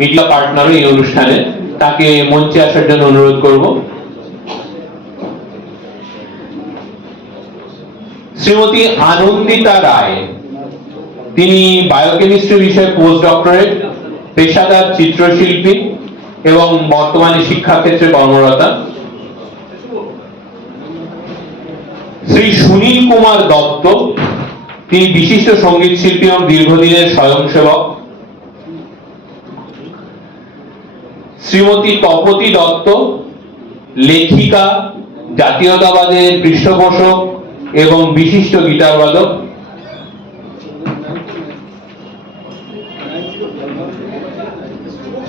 Media partner এই অনুষ্ঠানে তাকে মঞ্চে আসার জন্য অনুরোধ করব। শ্রীমতী আনন্দিতা রায়, তিনি বায়োকেমিস্ট্রি বিষয়ে পোস্ট ডক্টরেট পেশাদার চিত্রশিল্পী এবং বর্তমানে শিক্ষাক্ষেত্রে কর্মরতা। শ্রী সুনীল কুমার দত্ত, তিনি বিশিষ্ট সংগীত শিল্পী এবং দীর্ঘদিনের স্বয়ংসেবক। শ্রীমতী তপতি দত্ত লেখিকা জাতীয়তাবাদের পৃষ্ঠপোষক এবং বিশিষ্ট গীতারবাদক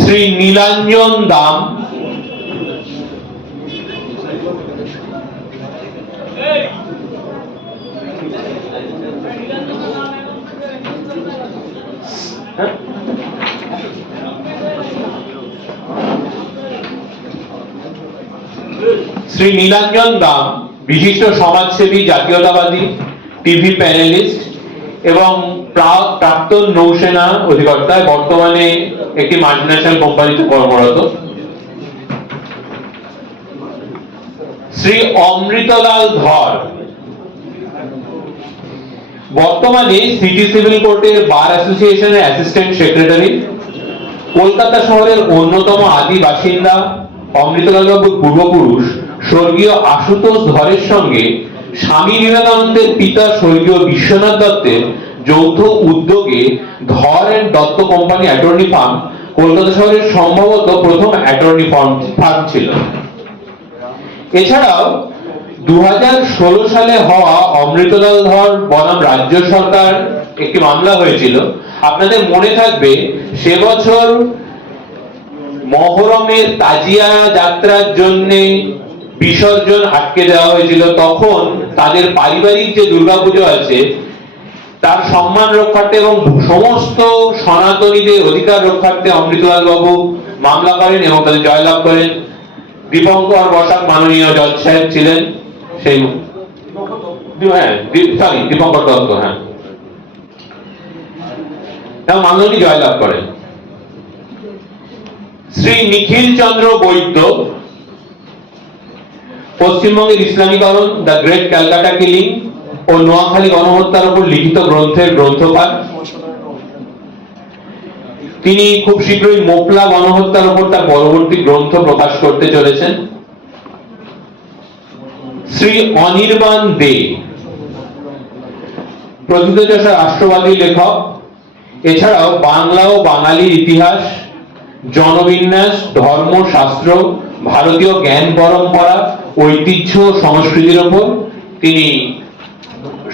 শ্রী নীলাঞ্জন দাম শ্রী নীলাঞ্জন দাম, বিশিষ্ট সমাজসেবী, জাতীয়তাবাদী, টিভি প্যানেলিস্ট এবং প্রাক্তন নৌসেনা অধিকর্তা, বর্তমানে একটি মাল্টিন্যাশনাল কোম্পানিতে কর্মরত। শ্রী অমৃতলাল ধর, বর্তমানে সিটি সিভিল কোর্টের বার অ্যাসোসিয়েশনের অ্যাসিস্ট্যান্ট সেক্রেটারি, কলকাতা শহরের অন্যতম আদি বাসিন্দা অমৃতলাল বাবুর পূর্বপুরুষ স্বর্গীয় আশুতোষ ধরের সঙ্গে স্বামী বিবেকানন্দের পিতা স্বর্গীয় বিশ্বনাথ দত্তের যৌথ উদ্যোগে Dhar and Dutta company attorney firm Kolkata শহরের সম্ভবত প্রথম অ্যাটর্নি ফার্ম ফার্ম ছিল। এছাড়াও দু হাজার ষোলো সালে হওয়া অমৃতলাল ধর বনাম রাজ্য সরকার একটি মামলা হয়েছিল। আপনাদের মনে থাকবে, সে বছর মহরমের তাজিয়া যাত্রার জন্য বিসর্জন আটকে দেওয়া হয়েছিল, তখন তাদের পারিবারিক যে দুর্গাপুজো আছে, তার সম্মান রক্ষার্থে এবং সমস্ত সনাতনীদের অধিকার রক্ষার্থে অমৃতলাল বাবু মামলা করেন এবং তাদের জয়লাভ করেন। দীপঙ্কর বসাক মাননীয় জজ সাহেব ছিলেন সেই হ্যাঁ দীপঙ্কর দত্ত হ্যাঁ। এবং জয়লাভ করেন। শ্রী নিখিল চন্দ্র বৈদ্য পশ্চিমবঙ্গের ইসলামীকরণ দ্য গ্রেট ক্যালকাটা কিলিং ও নোয়াখালী গণহত্যার উপর লিখিত গ্রন্থের গ্রন্থপাঠ। তিনি খুব শীঘ্রই মোপলা গণহত্যার উপর তার পরবর্তী গ্রন্থ প্রকাশ করতে চলেছেন। শ্রী অনির্বাণ দে প্রথিতযশা রাষ্ট্রবাদী লেখক। এছাড়াও বাংলা ও বাঙালির ইতিহাস, জনবিন্যাস, ধর্ম, শাস্ত্র, ভারতীয় জ্ঞান পরম্পরা ঐতিহ্য সংস্কৃতির ওপর তিনি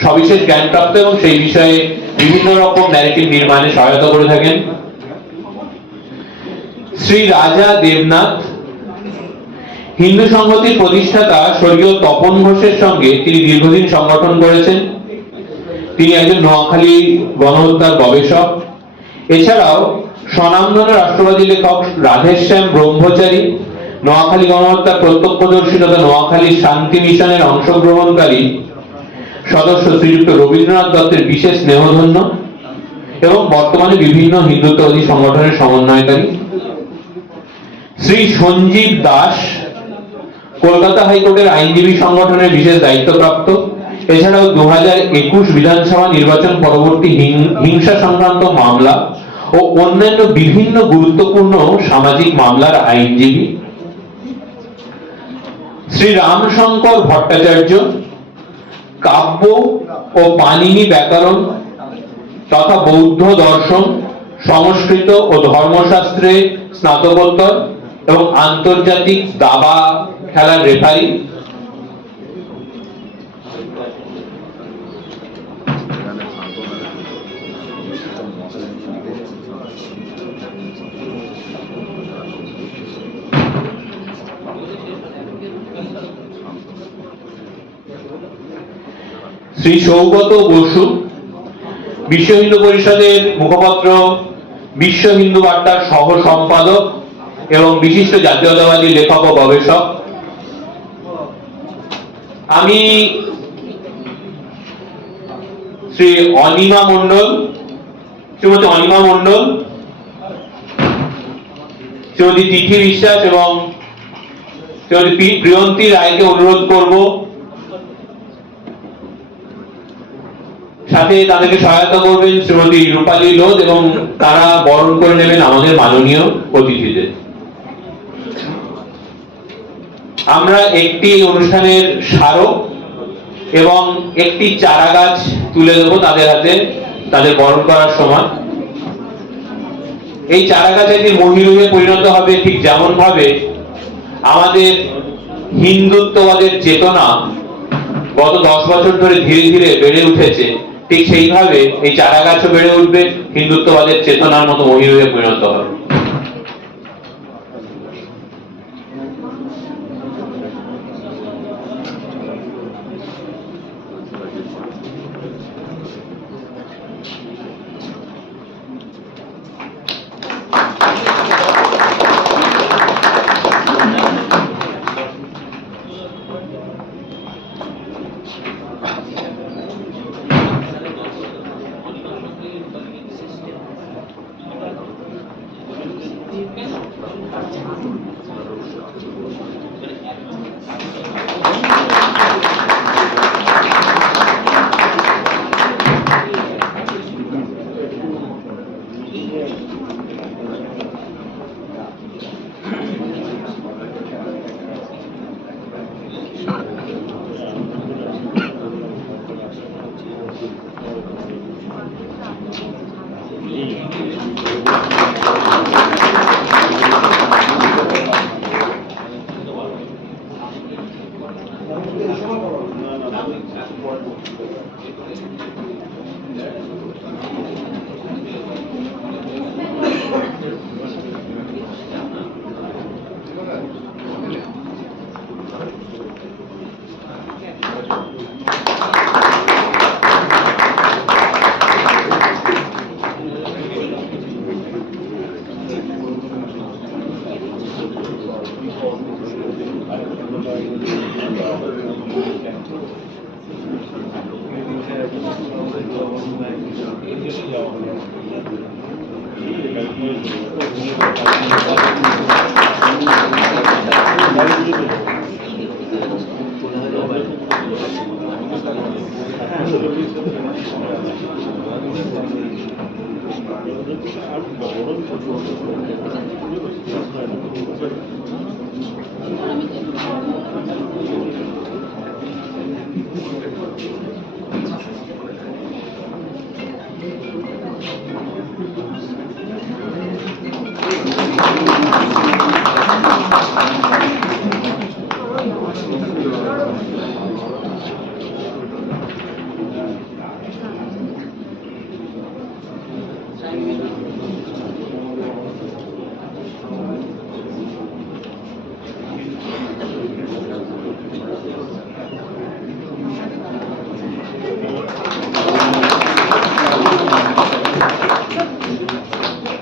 সবিশেষ জ্ঞানপ্রাপ্ত এবং সেই বিষয়ে বিভিন্ন রকম ন্যারেটিভ নির্মাণে সহায়তা করে থাকেন। শ্রী রাজা দেবনাথ, হিন্দু সংহতির প্রতিষ্ঠাতা স্বর্গীয় তপন ঘোষের সঙ্গে তিনি দীর্ঘদিন সংগঠন করেছেন। তিনি একজন নোয়াখালী গণহত্যার গবেষক। এছাড়াও স্বনামধন্য রাষ্ট্রবাদী লেখক রাধেশ্যাম ব্রহ্মচারী নোয়াখালী গণহত্যার প্রত্যক্ষদর্শী তথা নোয়াখালী শান্তি মিশনের অংশগ্রহণকারী সদস্য শ্রীযুক্ত রবীন্দ্রনাথ দত্তের বিশেষ স্নেহধন্য এবং বর্তমানে বিভিন্ন হিন্দুত্ববাদী সংগঠনের সমন্বয়কারী। শ্রী সঞ্জীব দাস, কলকাতা হাইকোর্টের আইনজীবী সংগঠনের বিশেষ দায়িত্বপ্রাপ্ত। এছাড়াও দু একুশ বিধানসভা নির্বাচন পরবর্তী হিংসা সংক্রান্ত মামলা ও অন্যান্য বিভিন্ন গুরুত্বপূর্ণ সামাজিক মামলার আইনজীবী। শ্রী রামশঙ্কর ভট্টাচার্য, কাব্য ও পানিনি ব্যাকরণ তথা বৌদ্ধ দর্শন, সংস্কৃত ও ধর্মশাস্ত্রে স্নাতকোত্তর এবং আন্তর্জাতিক দাবা খেলার রেফারি শ্রী সৌগত বসু, বিশ্ব হিন্দু পরিষদের মুখপাত্র, বিশ্ব হিন্দু বার্তার সহ সম্পাদক এবং বিশিষ্ট জাতীয়তাবাদী লেখক ও গবেষক। আমি শ্রী অনিমা মণ্ডল, শ্রীমতী অনিমা মণ্ডল, শ্রীমতী তিথি বিশ্বাস এবং শ্রীমতী প্রিয়ন্তী রায়কে অনুরোধ করব সাথে তাদেরকে সহায়তা করবেন শ্রীমতী রূপালী লোধ এবং তারা বরণ করে নেবেন আমাদের মাননীয় অতিথিদের। আমরা একটি অনুষ্ঠানের স্মারক এবং একটি চারা গাছ তুলে দেবো তাদের হাতে, তাদের বরণ করার সময়। এই চারা গাছ একটি মহিরুহে পরিণত হবে ঠিক যেমন ভাবে আমাদের হিন্দুত্ববাদের চেতনা গত দশ বছর ধরে ধীরে ধীরে বেড়ে উঠেছে। ঠিক সেইভাবে এই চারা গাছও বেড়ে উঠবে হিন্দুত্ববাদের চেতনার মতো মহিরুহে পরিণত হবে। Thank you. আমি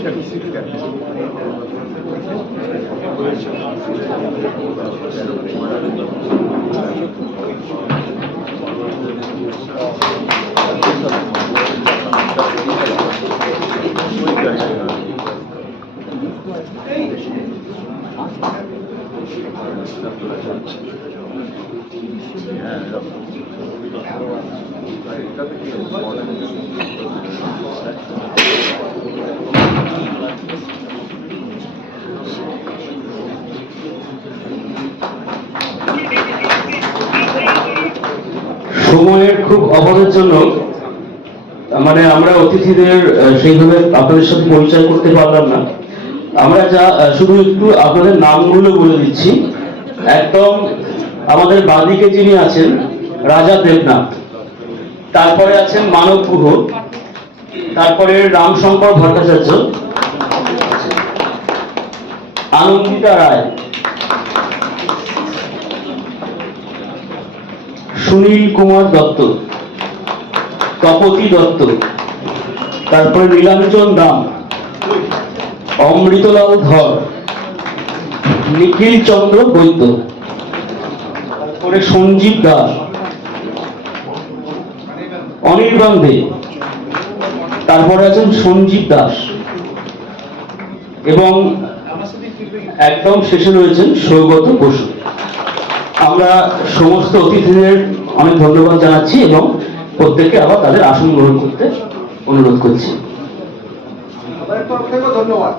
Yeah. সময়ের খুব অভাবের জন্য মানে আমরা অতিথিদের সেইভাবে আপনাদের সাথে পরিচয় করতে পারলাম না। আমরা যা শুধু একটু আপনাদের নামগুলো বলে দিচ্ছি। একদম আমাদের বাদিকে যিনি আছেন, রাজা দেবনাথ, তারপরে আছেন মানব গুহ, তারপরে রামশঙ্কর ভট্টাচার্য, আনন্দিতা রায়। সুনীল কুমার দত্ত, তপতি দত্ত, তারপরে নীলাঞ্জন দাম, অমৃতলাল ধর, নিখিল চন্দ্র বৈদ্য, তারপরে সঞ্জীব দাস অনির্বাণ দে তারপরে আছেন সঞ্জীব দাস এবং একদম শেষে রয়েছেন সৌগত বসু। আমরা সমস্ত অতিথিদের অনেক ধন্যবাদ জানাচ্ছি এবং প্রত্যেককে আবার তাদের আসন গ্রহণ করতে অনুরোধ করছি। ধন্যবাদ।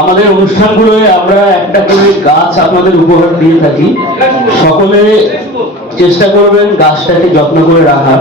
আমাদের অনুষ্ঠানগুলোয় আমরা একটা করে গাছ আপনাদের উপহার দিয়ে থাকি। সকলে চেষ্টা করবেন গাছটাকে যত্ন করে রাখার।